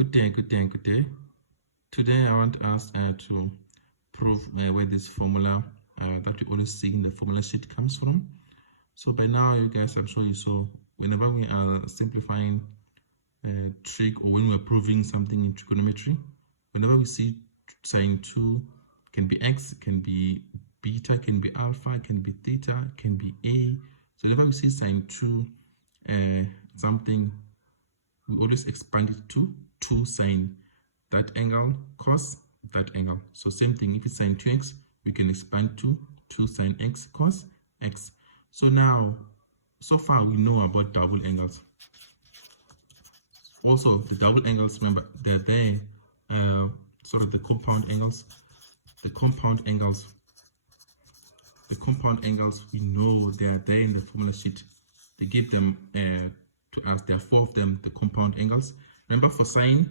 Good day. Today I want us to prove where this formula that we always see in the formula sheet comes from. So by now, you guys, I'm sure you saw, whenever we are simplifying trig, or when we're proving something in trigonometry, whenever we see sine 2, can be x, can be beta, can be alpha, can be theta, can be a. So whenever we see sine 2 something, we always expand it to 2 sine that angle cos that angle. So same thing, if it's sine 2x, we can expand to 2 sine x cos x. So now, so far we know about double angles. Also, the double angles, remember, they're there, sort of the compound angles. The compound angles, we know they are there in the formula sheet. They give them to us. There are 4 of them, the compound angles. Remember, for sine,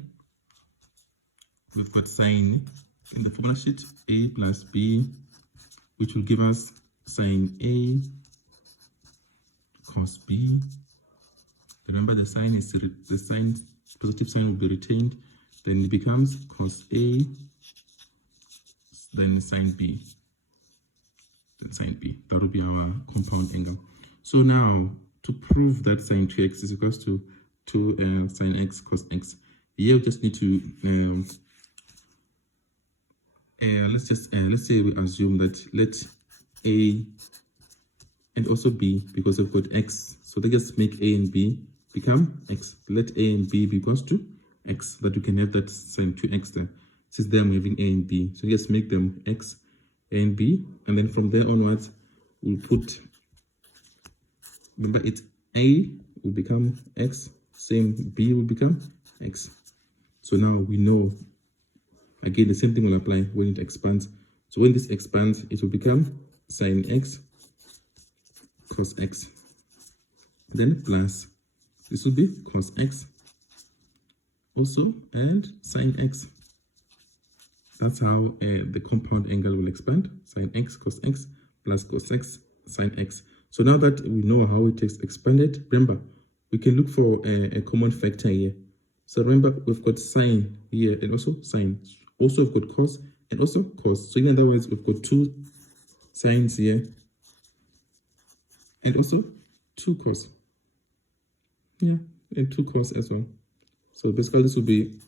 we've got sine in the formula sheet, a plus b, which will give us sine a cos b. Remember, the sign is the sign, positive sign will be retained. Then it becomes cos a, then sine b, then sine b. That will be our compound angle. So now, to prove that sine 2x is equals to 2 sine x cos x, here we just need to let's say we assume that let a and also b, because we've got x, so they just make a and b become x. Let a and b be equals to x, that we can have that sine 2x there. Since there I'm having a and b, so just make them x, a and b, and then from there onwards we'll put, remember, it's a will become x, same b will become x. So now we know, again, the same thing will apply when it expands. So when this expands, it will become sine x cos x, then plus, this will be cos x also, and sine x. That's how the compound angle will expand, sine x cos x plus cos x sine x. So now that we know how it is expanded, remember, we can look for a common factor here. So remember, we've got sine here and also sine. Also, we've got cos and also cos. So in other words, we've got 2 sines here and also 2 cos. Yeah, and 2 cos as well. So basically, this will be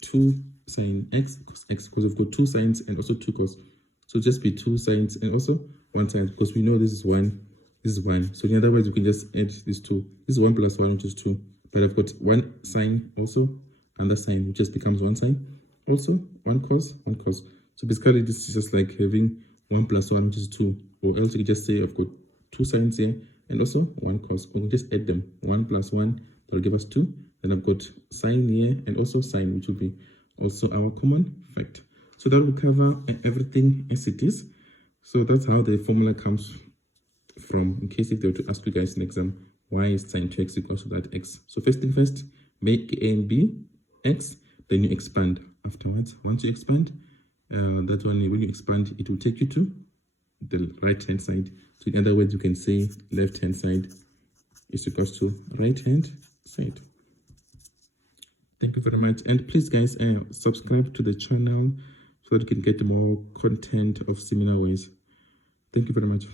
2 sine x cos x, because we've got 2 sines and also 2 cos. So just be 2 sines and also 1 sine, because we know this is 1, this is 1. So in other words, we can just add these 2. This is 1 plus 1, which is 2. But I've got 1 sine also, and the sine, which just becomes 1 sine. Also 1 cos, 1 cos. So basically, this is just like having 1 plus 1, which is 2. Or else you can just say I've got 2 sines here and also 1 cos. We can just add them. 1 plus 1, that will give us 2. Then I've got sine here and also sine, which will be also our common factor. So that will cover everything as it is. So that's how the formula comes from, in case if they were to ask you guys in exam, why is sine 2x equals to that x? So first thing first, make a and b x, then you expand afterwards. Once you expand, that only when you expand, it will take you to the right hand side. So in other words, you can say left hand side is equals to right hand side. Thank you very much, and please guys, subscribe to the channel so that you can get more content of similar ways. Thank you very much.